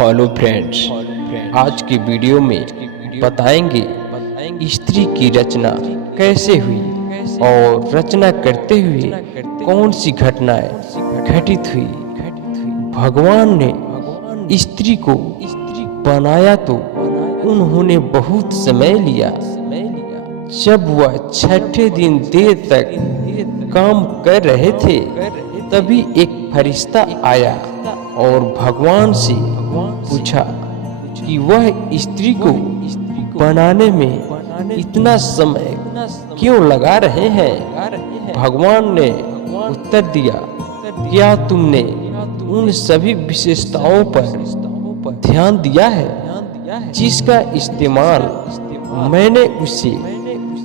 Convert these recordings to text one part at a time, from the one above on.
Hello friends, आज की video में बताएंगे स्त्री की रचना कैसे हुई और रचना करते हुए कौन सी घटनाएं घटित हुई। भगवान ने स्त्री को बनाया तो उन्होंने बहुत समय लिया। जब वह छठे दिन देर तक काम कर रहे थे तभी एक फरिश्ता आया और भगवान से पूछा कि वह स्त्री को बनाने में इतना समय क्यों लगा रहे हैं। भगवान ने उत्तर दिया, क्या तुमने उन सभी विशेषताओं पर ध्यान दिया है जिसका इस्तेमाल मैंने उसे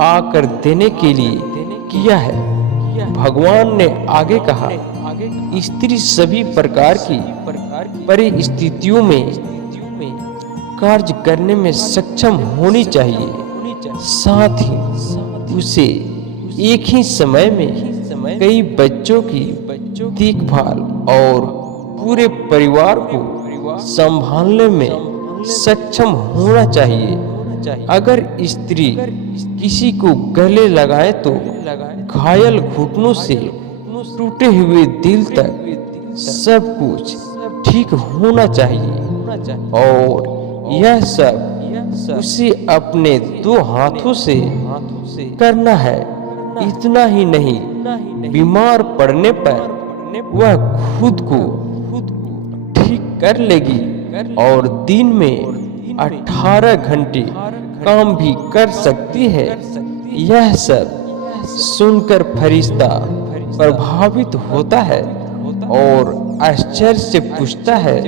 आकर देने के लिए किया है। भगवान ने आगे कहा, स्त्री सभी प्रकार की परिस्थितियों में कार्य करने में सक्षम होनी चाहिए। साथ ही उसे एक ही समय में कई बच्चों की देखभाल और पूरे परिवार को संभालने में सक्षम होना चाहिए। अगर स्त्री किसी को गले लगाए तो घायल घुटनों से टूटे हुए दिल तक सब कुछ ठीक होना चाहिए और यह सब उसे अपने दो हाथों से करना है। इतना ही नहीं, बीमार पड़ने पर वह खुद को ठीक कर लेगी और दिन में 18 घंटे काम भी कर सकती है। यह सब सुनकर फरिश्ता प्रभावित होता है और आश्चर्य से पूछता है,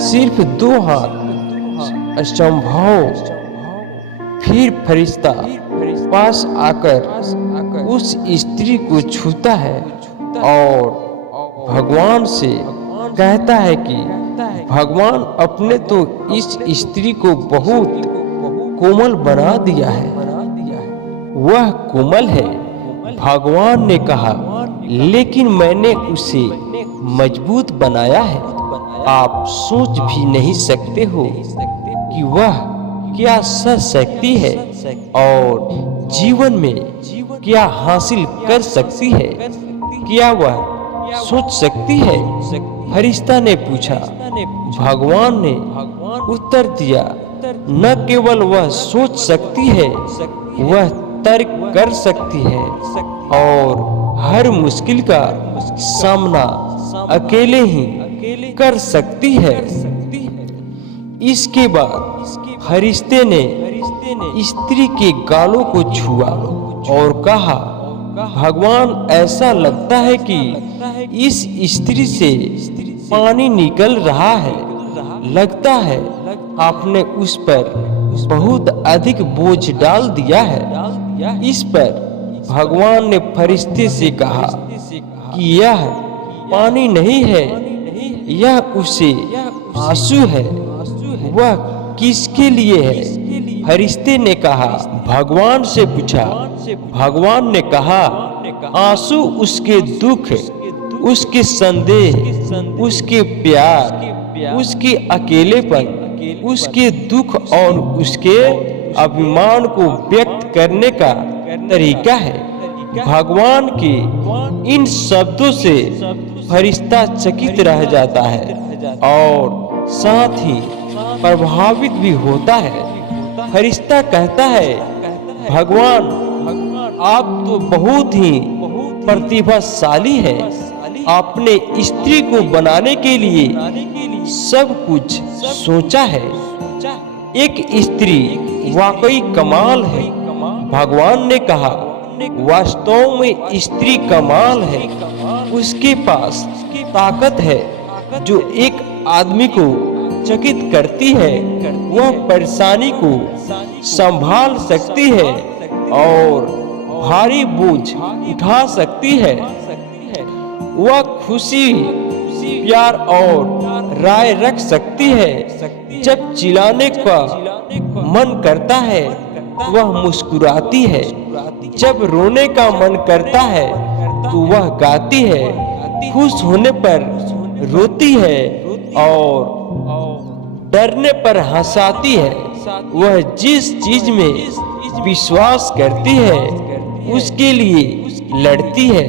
सिर्फ 2 हाथ असंभव। फिर फरिश्ता पास आकर उस स्त्री को छूता है और भगवान से कहता है कि भगवान अपने तो इस स्त्री को बहुत कोमल बना दिया है। वह कोमल है। भगवान ने कहा, लेकिन मैंने उसे मजबूत बनाया है। आप सोच भी नहीं सकते हो कि वह क्या सह सकती है और जीवन में क्या हासिल कर सकती है। क्या वह सोच सकती है? फरिश्ता ने पूछा। भगवान ने उत्तर दिया, न केवल वह सोच सकती है, वह तर्क कर सकती है और हर मुश्किल का सामना अकेले ही कर सकती है। इसके बाद फरिश्ते ने स्त्री के गालों को छुआ और कहा, भगवान, ऐसा लगता है कि इस स्त्री से पानी निकल रहा है। लगता है आपने उस पर बहुत अधिक बोझ डाल दिया है। इस पर भगवान ने फरिश्ते से कहा कि यह पानी नहीं है, यह उसे आंसू है। वह किसके लिए है? फरिश्ते ने कहा। भगवान से पूछा। भगवान ने कहा, आंसू उसके दुख, उसके संदेह, उसके प्यार, उसके अकेलेपन, उसके दुख और उसके अभिमान को व्यक्त करने का तरीका है। भगवान के इन शब्दों से फरिश्ता चकित रह जाता है और साथ ही प्रभावित भी होता है। फरिश्ता कहता है, भगवान, आप तो बहुत ही प्रतिभाशाली है। आपने स्त्री को बनाने के लिए सब कुछ सोचा है। एक स्त्री वाकई कमाल है। भगवान ने कहा, वास्तव में स्त्री कमाल है। उसके पास ताकत है जो एक आदमी को चकित करती है। वह परेशानी को संभाल सकती है और भारी बोझ उठा सकती है। वह खुशी, प्यार और राय रख सकती है। जब चिल्लाने का मन करता है वह मुस्कुराती है। जब रोने का मन करता है तो वह गाती है। खुश होने पर रोती है और डरने पर हंसाती है। वह जिस चीज में विश्वास करती है उसके लिए लड़ती है।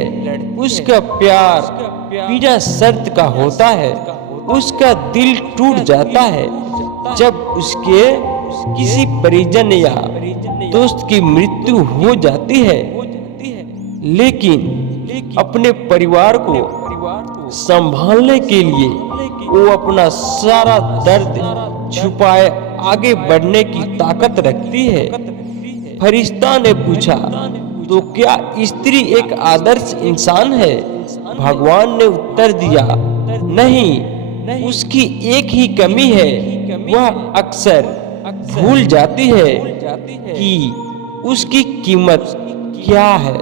उसका प्यार बिना शर्त का होता है। उसका दिल टूट जाता है जब उसके किसी परिजन या दोस्त की मृत्यु हो जाती है, लेकिन अपने परिवार को संभालने के लिए वो अपना सारा दर्द छुपाए आगे बढ़ने की ताकत रखती है। फरिश्ता ने पूछा, तो क्या स्त्री एक आदर्श इंसान है? भगवान ने उत्तर दिया, नहीं, उसकी एक ही कमी है, वह अक्सर भूल जाती है कि उसकी कीमत क्या है।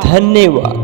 धन्यवाद।